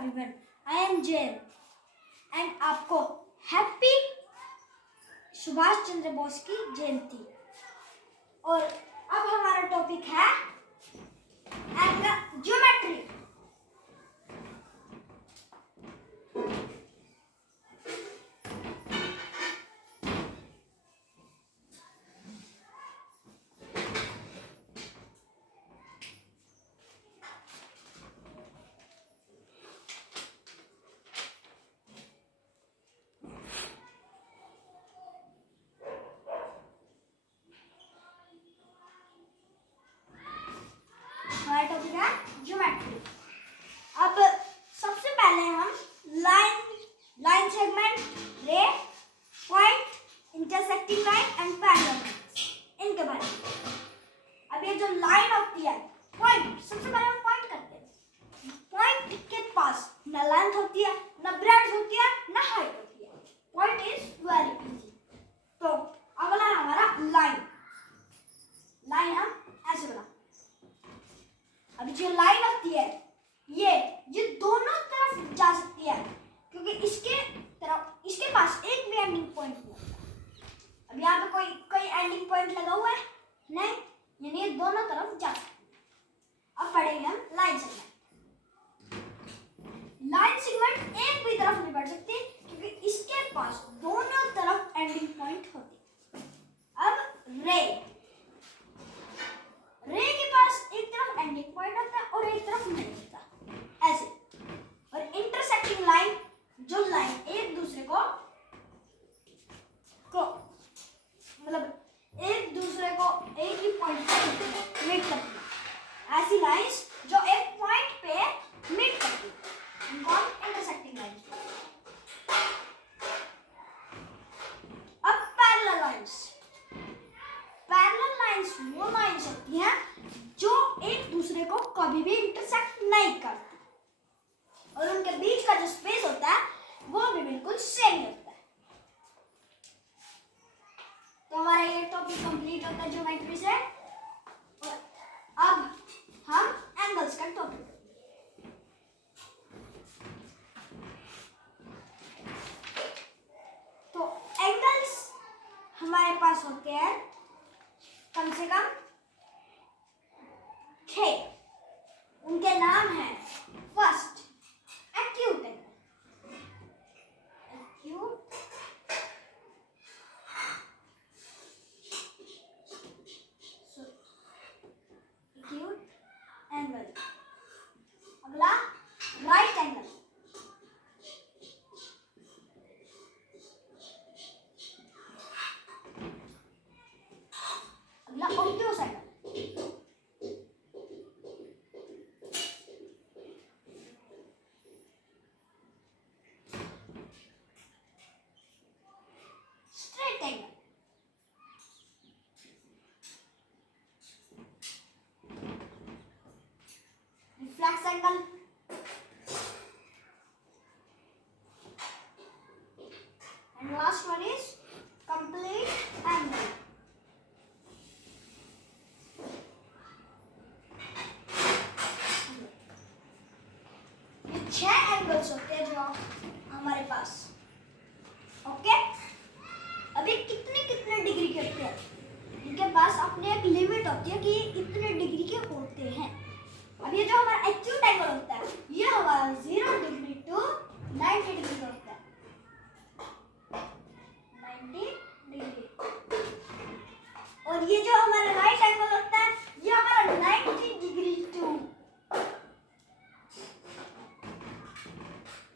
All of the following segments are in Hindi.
Everyone, I am Jain and आपको हैप्पी सुभाष चंद्र बोस की जयंती। और अब हमारा टॉपिक है ज्योमेट्री। हमारा टॉपिक है ज्योमेट्री। अब सबसे पहले हम लाइन सेगमेंट, रे, point, intersecting line and parallel इनके बारे में। अब ये जो लाइन होती है, पॉइंट, सबसे पहले हम पॉइंट करते हैं। पॉइंट के पास ना लेंथ होती है, ना ब्रेड्थ होती है, ना हाइट होती है। Point is very easy. तो अगला है हमारा लाइन। लाइन हम ऐसे बना, अभी जो लाइन होती है ये दोनों तरफ जा सकती है, क्योंकि इसके पास एक भी एंडिंग पॉइंट नहीं होता। अब यहाँ पे कोई एंडिंग पॉइंट लगा हुआ है नहीं, यानी ये दोनों तरफ जा सकती है। अब पढ़ेंगे हम लाइन सेगमेंट। लाइन सेगमेंट एक भी तरफ नहीं बढ़ सकती, क्योंकि इसके पास दोनों तरफ एंडिंग पॉइंट होती है। अब रे के पास एक तरफ एंडिंग पॉइंट होता है और एक तरफ नहीं होता, ऐसे। और इंटरसेक्टिंग लाइन, जो लाइन एक दूसरे को मतलब एक दूसरे को एक ही पॉइंट पे मीट करती है, ऐसी लाइंस जो एक पॉइंट पे मीट करती है, इनको हम इंटरसेक्टिंग लाइंस। अब पैरेलल लाइंस। पैरेलल लाइंस वो लाइंस होती हैं जो एक दूसरे को कभी भी इंटरसेक्ट नहीं करती, और उनके बीच का जो स्पेस होता है वो भी बिल्कुल सेम ही होता है। तो हमारा ये टॉपिक कंप्लीट होता है ज्योमेट्री से। और अब हम एंगल्स का टॉपिक। तो एंगल्स हमारे पास होते हैं कम से कम 6। उनके नाम है, first acute angle, acute angle. अगला राइट एंगल, अगला obtuse angle, straight angle, reflex angle, and last one is complete angle. ये 6 एंगल्स होते हैं जो हमारे पास। ओके, अभी कितने कितने डिग्री के होते हैं, इनके पास अपने एक लिमिट होती है कि इतने डिग्री के होते हैं। अब ये जो हमारा एक्यूट एंगल होता है, ये हमारा 0 डिग्री टू 90 डिग्री का होता है, 90 डिग्री। और ये जो हमारा राइट एंगल होता है, ये हमारा 90 डिग्री टू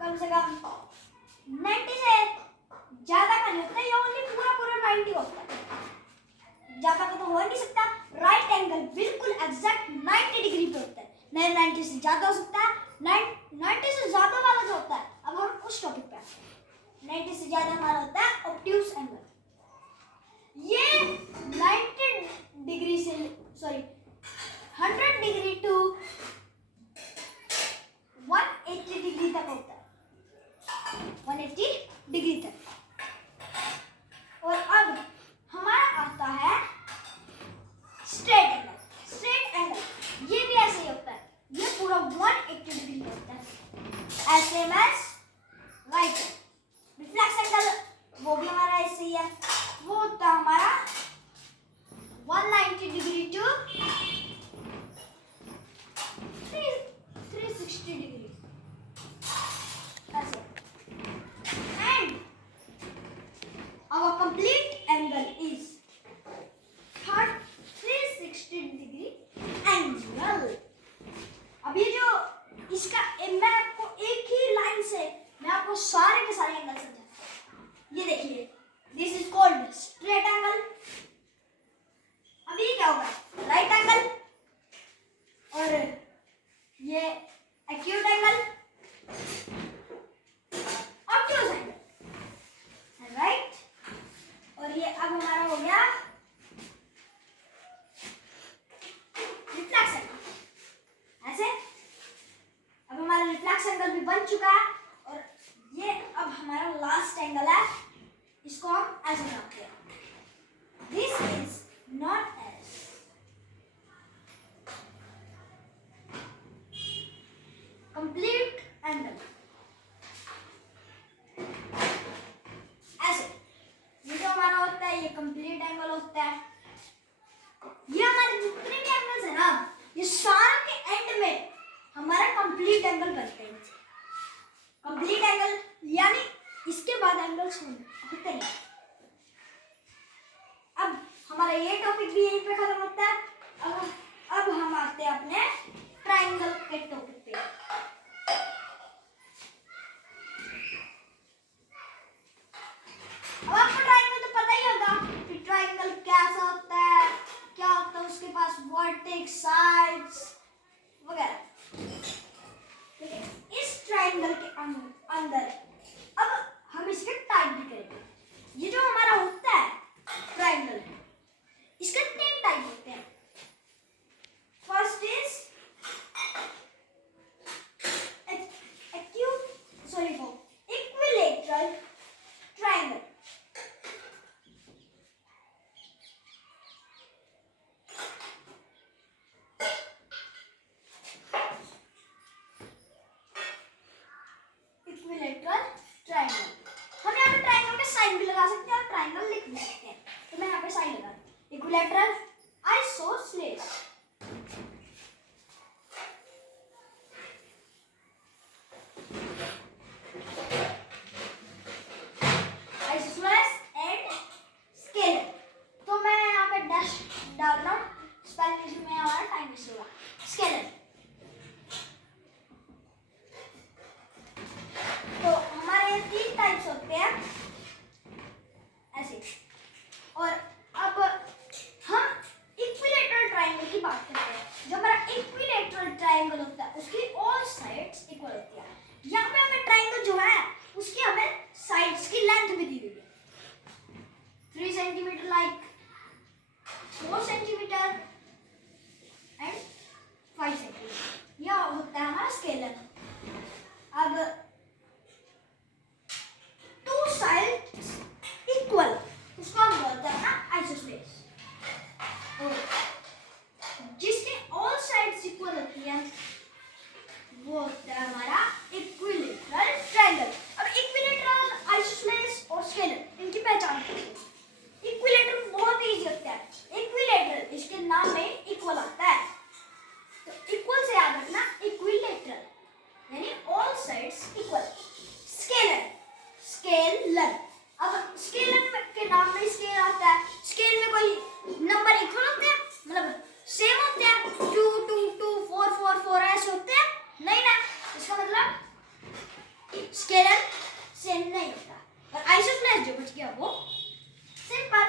कम से कम 90 से ज्यादा का नहीं होता, ये ओनली पूरा 90 होता है, ज्यादा का तो हो नहीं सकता। राइट एंगल बिल्कुल एग्जैक्ट 90 डिग्री पे होता है, नहीं 90 से ज्यादा हो सकता है। 90 से ज्यादा वाला जो होता है, अब हम उस टॉपिक पे आते हैं। 90 से ज्यादा हमारा होता है ऑब्ट्यूज एंगल। ये 90 डिग्री से 100 डिग्री टू 180 डिग्री तक होता है, 180 डिग्री तक। और अब हमारा आता है स्ट्रेट एंगल। स्ट्रेट एंगल ये भी ऐसे ही होता है, ये पूरा 180 डिग्री होता है as same as right. Reflex angle वो भी हमारा ऐसे ही है, वो होता है हमारा 190 डिग्री टू 360 डिग्री ऐसे। And our complete angle is 360 degree angle। अब ये जो इसका मैं आपको एक ही लाइन से मैं आपको सारे के सारे एंगल समझाता। ये देखिए, this is called straight angle. अब ये क्या होगा, राइट एंगल, और ये एक्यूट एंगल, ऑब्टयूज एंगल, राइट। और ये अब हमारा हो गया रिफ्लेक्स एंगल ऐसे। अब हमारा रिफ्लेक्स एंगल भी बन चुका है, और ये अब हमारा लास्ट एंगल है, इसको हम ऐसे बनाते हैं। This is not as complete angle ऐसे। ये जो हमारा होता है ये कंप्लीट एंगल होता है। ये हमारे जितने भी एंगल्स है ना, ये सारे के एंड में हमारा कंप्लीट एंगल बनते हैं। कंप्लीट एंगल यानी इसके बाद एंगल्स होते हैं। अब हमारा ये टॉपिक भी यहीं पे खत्म होता है। अब हम आते हैं अपने ट्राइंगल के टॉपिक पे। अब आपको ट्राइंगल तो पता ही होगा कि ट्राइंगल कैसा होता है, क्या होता है उसके पास वर्टेक्स, साइड्स वगैरह। ठीक है, इस ट्राइंगल के अंदर अब हम इसके टाइप भी करेंगे। ये जो हमारा होता है ट्राइंगल, इसके 3 टाइप होते हैं। First is equilateral triangle. Equilateral triangle, हम यहाँ पे ट्राइंगल के साइन भी लगा सकते हैं और ट्राइंगल लिख भी सकते हैं। तो मैं यहाँ पे साइन लगा equilateral isosceles. Isosceles and scalar. तो मैं यहाँ पे डैश डाल रहा हूँ, स्पेलिंग में हमारा टाइम मिस होगा। स्केलर तो हमारे 3 टाइप्स होते हैं ऐसे। और अब हम इक्विलेटरल ट्राइंगल की बात करते हैं। जो हमारा इक्विलेटरल ट्राइंगल होता है उसकी ऑल साइड्स इक्वल होती है। यहाँ पे हमें ट्राइंगल जो है उसकी हमें साइड्स की लेंथ भी दी हुई है, 3 centimetre like 4 centimetre and 5 centimetre. यह होता है हमारा स्केलर। अब 2 साइड्स इक्वल, उसको हम बोलते हैं ना आइसोसेलेस। और जिसके ऑल साइड्स इक्वल होती है वो होता है हमारा इक्विलेटरल ट्रायंगल। अब इक्विलेटरल, आइसोसेलेस और स्केलर, इनकी पहचान करें। इक्विलेटरल बहुत इजी होता है। इक्विलेटरल इसके नाम में इक्वल आता है, तो इक्वल से याद रखना इक्विलेटरल यानी all sides equal. Scalar, scalar, अब स्केलर के नाम में स्केल आता है। स्केल में कोई नंबर इक्वल होते हैं, मतलब सेम होते हैं, 2 2 2 4 4 4 ऐसे होते हैं? नहीं ना, इसका मतलब स्केलर सेम नहीं होता। और आइसोसेलेस जो बच गया वो सिंपल।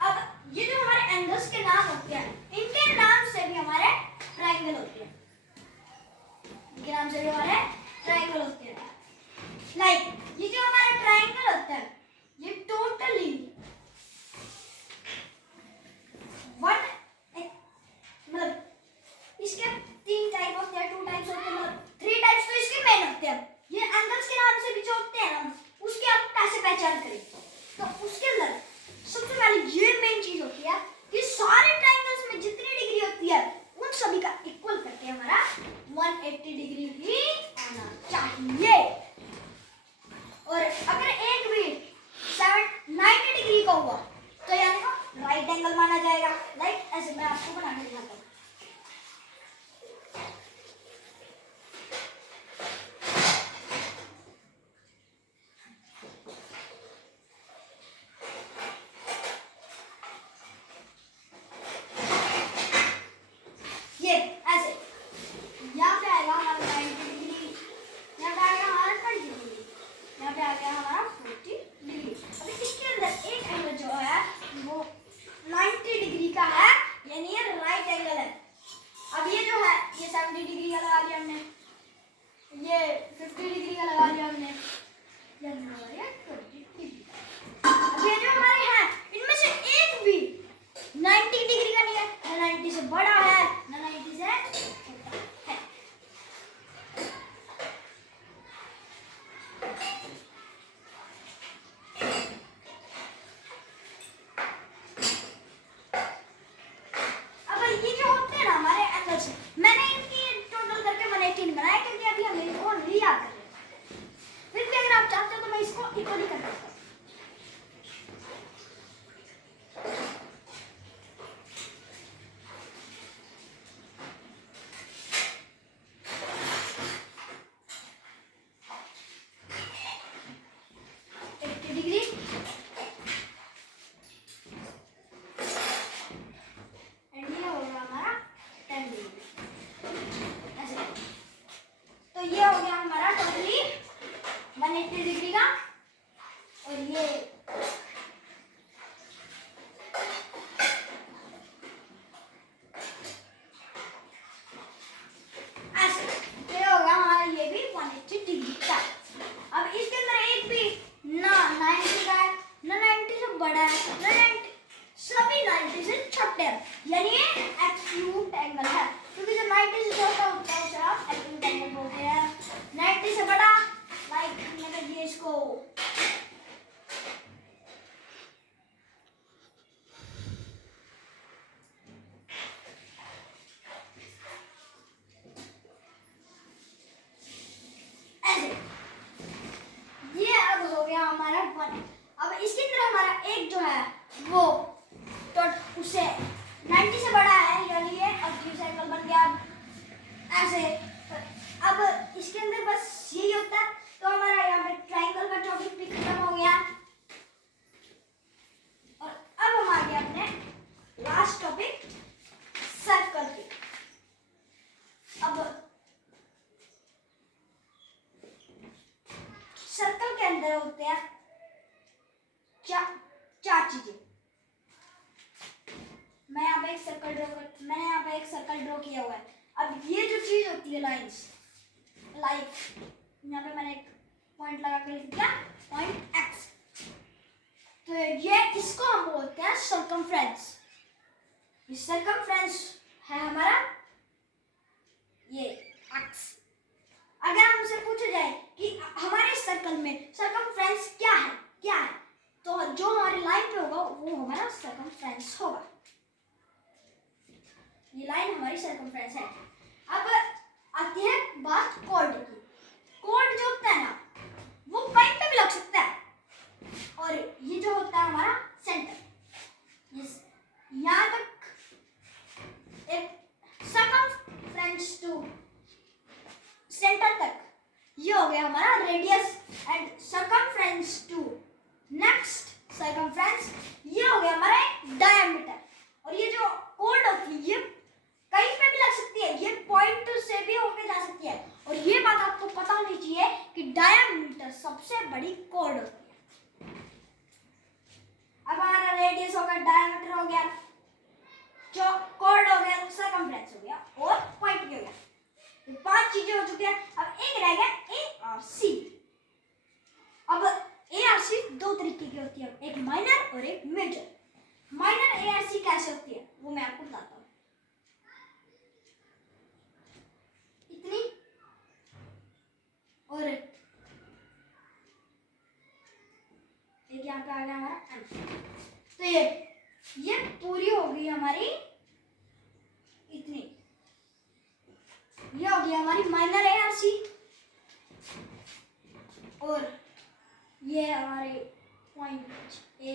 अब ये जो हमारे एंगल्स के नाम होते हैं, इनके नाम से भी हमारे ट्रायंगल होते हैं। इनके नाम से भी हमारे ट्रायंगल होते हैं। लाइक ये जो हमारा ट्रायंगल होता है ये टोटली मतलब इसके 3 टाइप होते हैं, 2 टाइप्स होते हैं, मतलब 3 टाइप्स तो इसके मेन होते हैं। ये एंगल्स के नाम से भी जो होते हैं ना, उसकी आप कैसे पहचान करें? तो उसके अंदर सबसे पहले ये मेन चीज होती है कि सारे ट्रायंगल्स में जितनी डिग्री होती है उन सभी का इक्वल करके हमारा 180 डिग्री ही आना चाहिए। और अगर एक भी 90 डिग्री का हुआ तो यानी वो राइट एंगल माना जाएगा। लाइक ऐसे मैं आपको बना के दिखाता हूँ। ये ऐसे यहाँ पे आएगा हमारा 90 डिग्री, यहाँ पे आएगा हमारा 30 डिग्री, यहाँ पे आ गया हमारा 40 डिग्री। अभी इसके अंदर एक एंगल जो है वो 90 डिग्री का है, यानी ये राइट एंगल है। अब ये जो है ये 70 डिग्री का लगा दिया हमने, ये 50 डिग्री का लगा दिया हमने, ये 20 डिग्री। अब ये जो हमारे हैं इनमें से एक भी 90 डिग्री का नहीं है, ना 90 से बड़ा है ना 90 से छोटा है। अब ये जो होते हैं ना हमारे एंगल्स, मैंने इनकी टोटल करके 180 बनाया क्योंकि अभी हम इनको लिया कर रहे हैं। फिर भी अगर आप चाहते हो तो मैं इसको इक्वली कर सकता हूँ। तो ये हो गया हमारा टोटली 180 डिग्री का। और ये ऐसे ये हो गया हमारा ये भी 180 डिग्री का। अब इसके अंदर एक भी ना 90 का है ना 90 से बड़ा है ना 90, सभी 90 से छोटे हैं, यानी ये एक्यूट एंगल है। क्योंकि जो 90 से छोटा होता है उसे आप एक्यूट एंगल बोलते हैं। 90 से बड़ा लाइक हमने कर दिया इसको ऐसे। ये अब हो गया हमारा 1। अब इसके अंदर हमारा एक जो है वो तो उसे 90 से बड़ा है, यानी ये एक्यूट एंगल बन गया ऐसे। अब इसके अंदर बस यही होता है। तो हमारा यहाँ पे ट्रायंगल का टॉपिक भी खत्म हो गया। और अब हम आ गए अपने लास्ट टॉपिक सर्कल पे। अब सर्कल के अंदर होते हैं चार चीजें। मैंने यहाँ पे एक सर्कल ड्रॉ किया हुआ है। अब ये जो चीज होती है लाइंस, लाइक यहाँ पे मैंने एक पॉइंट लगा के लिख दिया पॉइंट एक्स। तो ये इसको हम बोलते हैं सर्कमफ्रेंस। ये सर्कमफ्रेंस है हमारा ये एक्स। अगर हमसे पूछा जाए कि हमारे सर्कल में सर्कमफ्रेंस क्या है, तो जो हमारी लाइन पे होगा वो हमारा सर्कमफ्रेंस होगा। ये लाइन हमारी सर्कमफ्रेंस है। अब आती है बात कॉर्ड की। कॉर्ड जो होता है ना वो कहीं पे भी लग सकता है। और ये जो होता है हमारा सेंटर, यहाँ तक एक सर्कमफ्रेंस टू सेंटर तक, ये हो गया हमारा radius. And circumference to next circumference, ये हो गया हमारा डायमीटर। और ये जो कॉर्ड होती है ये कहीं पे भी लग सकती है, ये पॉइंट से भी होके जा सकती है। और ये बात आपको पता होनी चाहिए कि डायमीटर सबसे बड़ी कॉर्ड होती है। अब हमारा रेडियस हो गया, डायमीटर हो गया, जो कॉर्ड हो गया, सर्कमफ्रेंस हो गया और पॉइंट भी हो गया। ये 5 चीजें हो चुकी है। अब एक रह गया ए और सी। अब ए और सी दो तरीके की होती है, एक माइनर और एक मेजर। माइनर ए और सी कैसे होती है वो मैं आपको बताता हूँ। इतनी और एक यहाँ पे आ गया हमारा एम। तो ये पूरी हो गई हमारी इतनी, ये हो गई हमारी काफी माइनर है यार सी। और ये हमारे पॉइंट ए